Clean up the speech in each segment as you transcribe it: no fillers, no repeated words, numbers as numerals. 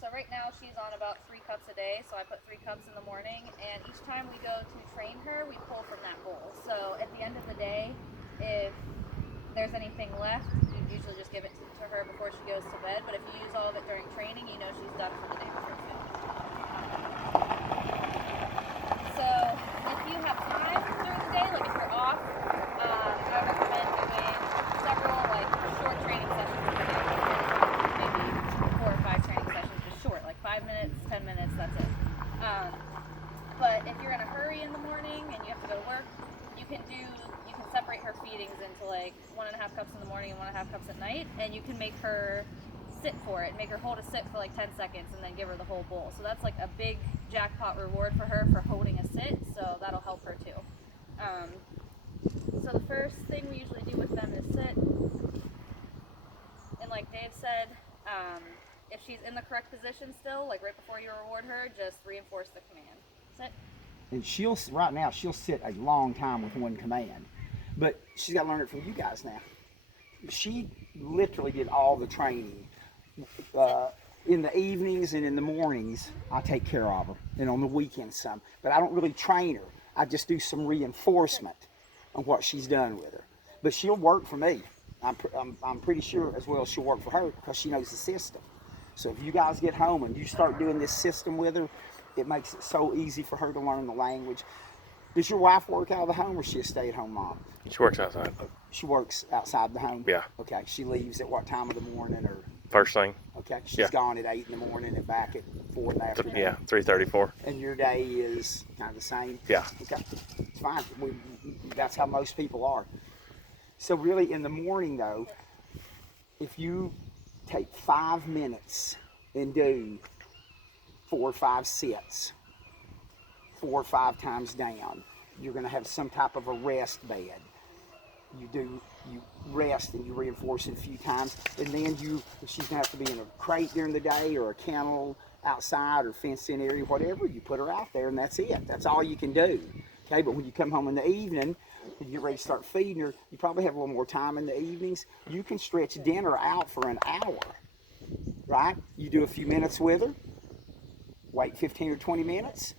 So right now she's on about 3 cups a day, so I put 3 cups in the morning, and each time we go to train her, we pull from that bowl. So at the end of the day, if there's anything left, you usually just give it to her before she goes to bed, but if you use all of it during training, you know she's done for the day with her food. So if you have time during the day, like if you're off, I recommend doing several like short training sessions a day. Maybe 4 or 5 training sessions, just short, like 5 minutes, 10 minutes, that's it. But if you're in a hurry in the morning and you have to go to work, you can separate her feedings into like 1.5 cups in the morning and 1.5 cups at night, and you can make her sit for it, make her hold a sit for like 10 seconds and then give her the whole bowl. So that's like a big jackpot reward for her for holding a sit, so that'll help her too. So the first thing we usually do with them is sit, and like Dave said, if she's in the correct position still, like right before you reward her, just reinforce the command. Sit. And right now she'll sit a long time with one command, but she's got to learn it from you guys now. She literally did all the training. In the evenings and in the mornings, I take care of her, and on the weekends some. But I don't really train her. I just do some reinforcement on what she's done with her. But she'll work for me. I'm pretty sure as well she'll work for her because she knows the system. So if you guys get home and you start doing this system with her, it makes it so easy for her to learn the language. Does your wife work out of the home, or is she a stay-at-home mom? She works outside. She works outside the home? Yeah. Okay. She leaves at what time of the morning? Or First thing. okay. She's Yeah. gone at 8 in the morning and back at 4 in the afternoon. Yeah, 3:34. And your day is kind of the same? Yeah. Okay. It's fine. That's how most people are. So really in the morning though, if you take 5 minutes and do 4 or 5 sits, 4 or 5 times down, you're going to have some type of a rest bed. You rest and you reinforce it a few times, and then she's going to have to be in a crate during the day or a kennel outside or fenced in area, whatever, you put her out there and that's it. That's all you can do. Okay, but when you come home in the evening and you get ready to start feeding her, you probably have a little more time in the evenings. You can stretch dinner out for an hour, right? You do a few minutes with her, wait 15 or 20 minutes,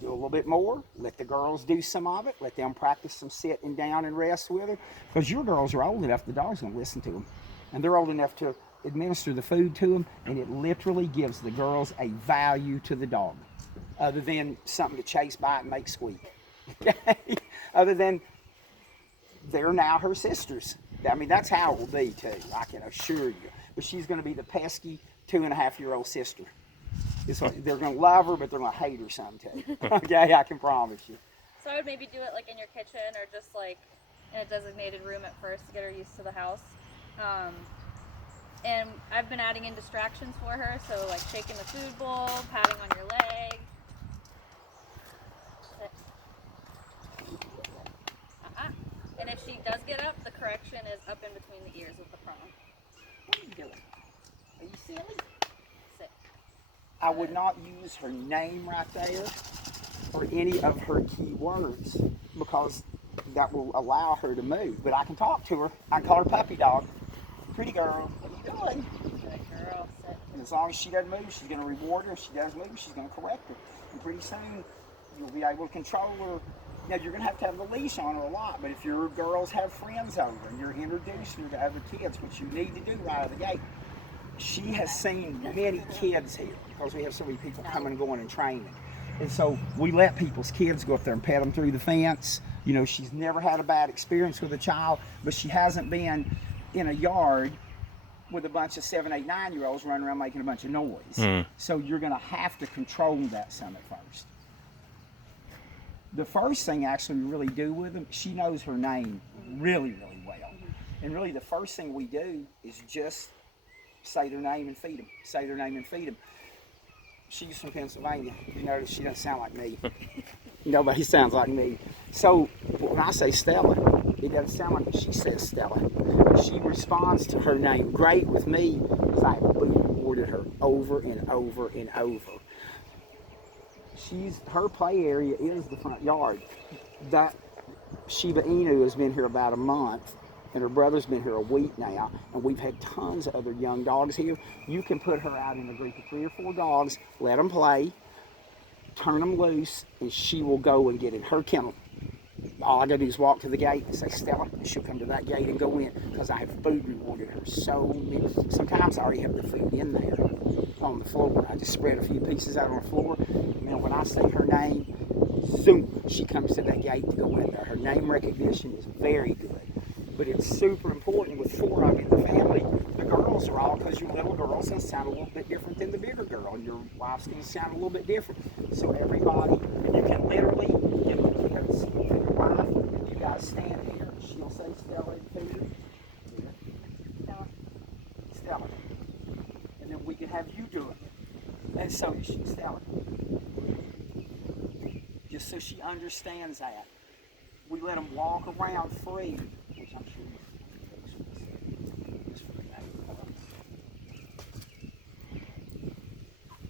do a little bit more, let the girls do some of it, let them practice some sitting down and rest with her, because your girls are old enough, the dog's going to listen to them, and they're old enough to administer the food to them, and it literally gives the girls a value to the dog, other than something to chase, bite, and make squeak. Okay? Other than they're now her sisters. I mean, that's how it will be too, I can assure you. But she's going to be the pesky 2.5-year-old sister. It's like they're going to love her, but they're going to hate her some too. Okay, I can promise you. So I would maybe do it like in your kitchen or just like in a designated room at first to get her used to the house. And I've been adding in distractions for her, so like shaking the food bowl, patting on your leg. And if she does get up, the correction is up in between the ears with the prong. What are you doing? Are you silly? Sit. I would not use her name right there or any of her key words, because that will allow her to move. But I can talk to her. I can call her puppy dog. Pretty girl, what are you doing? Good girl, sit. And as long as she doesn't move, she's going to reward her. If she does move, she's going to correct her. And pretty soon, you'll be able to control her. Now, you're going to have the leash on her a lot, but if your girls have friends over and you're introducing her to other kids, which you need to do right out of the gate, she has seen many kids here because we have so many people coming and going and training. And so we let people's kids go up there and pet them through the fence. You know, she's never had a bad experience with a child, but she hasn't been in a yard with a bunch of 7, 8, 9-year-olds running around making a bunch of noise. So you're going to have to control that some at first. The first thing actually we really do with them, she knows her name really, really well. And really the first thing we do is just say their name and feed them. Say their name and feed them. She's from Pennsylvania. You notice she doesn't sound like me. Nobody sounds like me. So when I say Stella, it doesn't sound like she says Stella. She responds to her name great with me because I rewarded her over and over and over. Her play area is the front yard. That Shiba Inu has been here about a month, and her brother's been here a week now, and we've had tons of other young dogs here. You can put her out in a group of 3 or 4 dogs, let them play, turn them loose, and she will go and get in her kennel. All I gotta do is walk to the gate and say, Stella, and she'll come to that gate and go in, because I have food rewarded her so many. Sometimes I already have the food in there on the floor. I just spread a few pieces out on the floor, and then when I say her name, zoom, she comes to that gate to go in there. Her name recognition is very good. But it's super important with 4 of you in the family. The girls are all, because your little girl's going to sound a little bit different than the bigger girl, and your wife's going to sound a little bit different. So everybody, and you can literally get the kids and your wife, and you guys stand here. She'll say Stella and Peter. Stella. Stella. And then we can have you do it. And so she, Stella. Just so she understands that. We let them walk around free, which I'm sure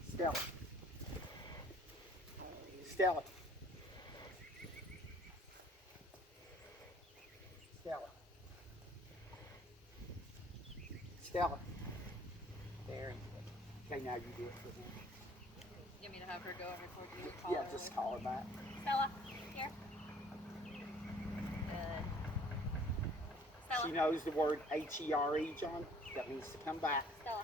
Stella. Stella. Stella. Stella. There you go. Okay, now you do it for him. You want me to have her go and record you? Yeah, just call her back. Stella, here. Good. Stella. She knows the word H-E-R-E, John. That means to come back. Stella.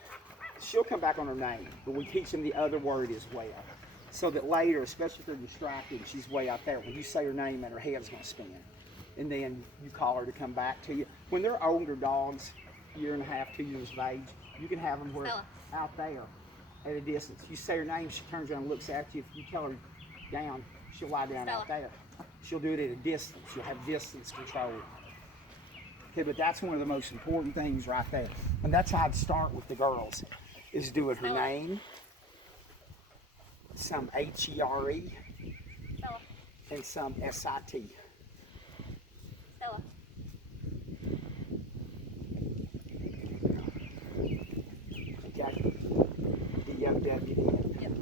She'll come back on her name, but we teach them the other word as well. So that later, especially if they're distracted, she's way out there. When you say her name, and her head's going to spin. And then you call her to come back to you. When they're older dogs, 1.5, 2 years of age, you can have them where Stella. out there at a distance. You say her name, she turns around and looks at you. If you tell her down, she'll lie down Stella. out there. She'll do it at a distance. You'll have distance control. Okay, but that's one of the most important things right there. And that's how I'd start with the girls, is doing her Stella. name, some H-E-R-E, Stella. and some S-I-T. Stella. Okay? The young deputy. Yep.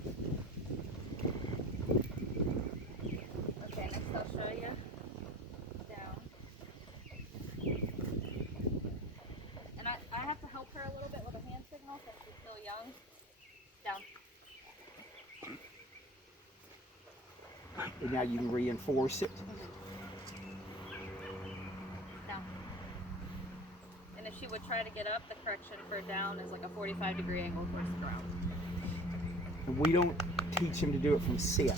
Okay, next I'll show you. Down. And I have to help her a little bit with a hand signal since she's still young. Down. And now you can reinforce it. Down. And if she would try to get up, the correction for down is like a 45-degree angle towards the ground. And we don't teach them to do it from sit.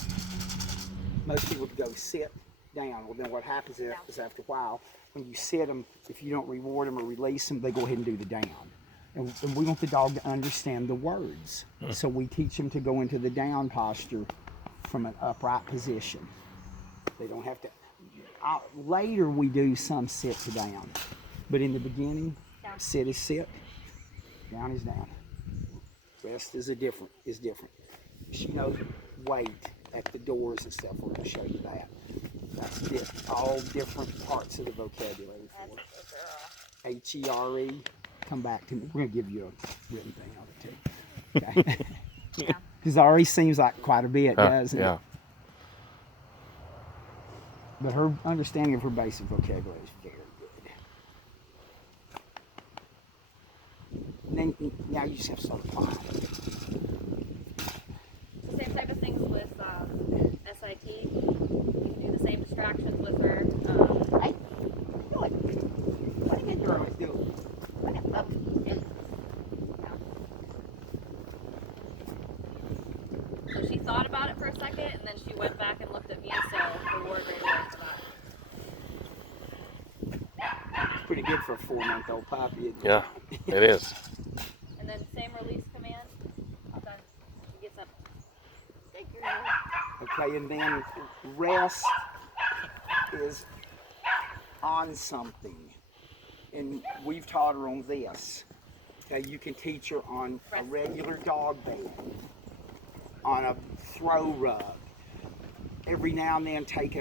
Most people go sit down. Well, then what happens is after a while, when you sit them, if you don't reward them or release them, they go ahead and do the down. And we want the dog to understand the words. So we teach them to go into the down posture from an upright position. They don't have to. Later we do some sit to down. But in the beginning, Down. sit is sit, down is down. Rest is different. She knows weight at the doors and stuff. We're going to show you that. That's all different parts of the vocabulary for it. H-E-R-E. Come back to me. We're going to give you a written thing on it too. Okay? Yeah. Because it already seems like quite a bit, doesn't Yeah. it? But her understanding of her basic vocabulary is very good. And then now you just have to start applying it. The same type of things with SIT. You can do the same distractions with her. Hey, what are you girls doing? What the fuck is this? So she thought about it for a second, and then she went back and looked at me, so the ward rate was back. It's pretty good for a 4-month-old puppy. Isn't it? Yeah, it is. And then same release command. Sometimes she gets up. Take your Okay, and then rest is on something. And we've taught her on this. Okay, you can teach her on a regular dog bed, on a throw rug. Every now and then take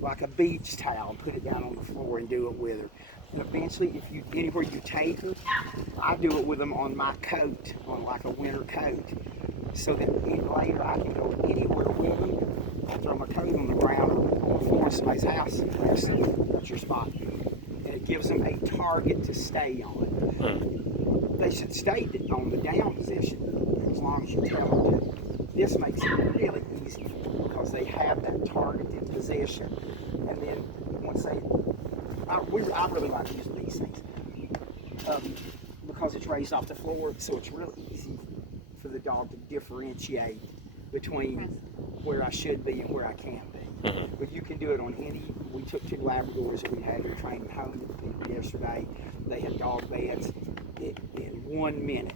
like a beach towel, put it down on the floor and do it with her. And eventually, if you anywhere you take her, I do it with them on my coat, on like a winter coat, so that later I can go anywhere with them, throw my coat on the ground or on the floor in somebody's house, and that's your spot. And It gives them a target to stay on. They should stay on the down position as long as you tell them to. This makes it really easy because they have that targeted position. And then once I really like using these things because it's raised off the floor, so it's really easy for the dog to differentiate between where I should be and where I can't be. But you can do it on any. We took 2 Labradors that we had who trained home yesterday. They had dog beds. In 1 minute,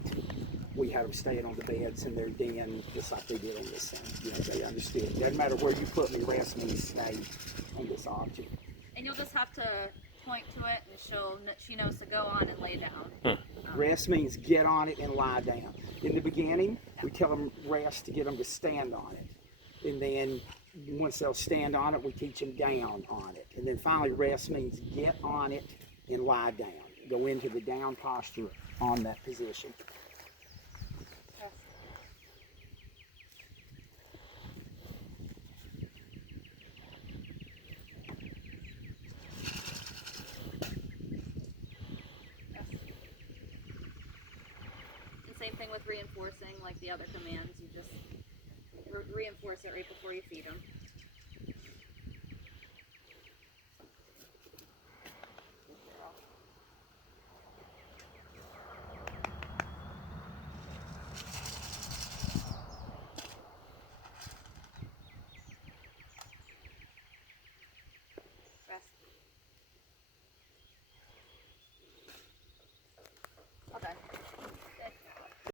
we had them staying on the beds in their den, just like they did on this thing. You know, they understood. It doesn't matter where you put me, rest means stay on this object. And you'll just have to point to it, and she knows to go on and lay down. Rest means get on it and lie down. In the beginning, we tell them rest to get them to stand on it. And then once they'll stand on it, we teach them down on it. And then finally, rest means get on it and lie down. Go into the down posture on that position. And same thing with reinforcing, like the other commands. You just reinforce it right before you feed them.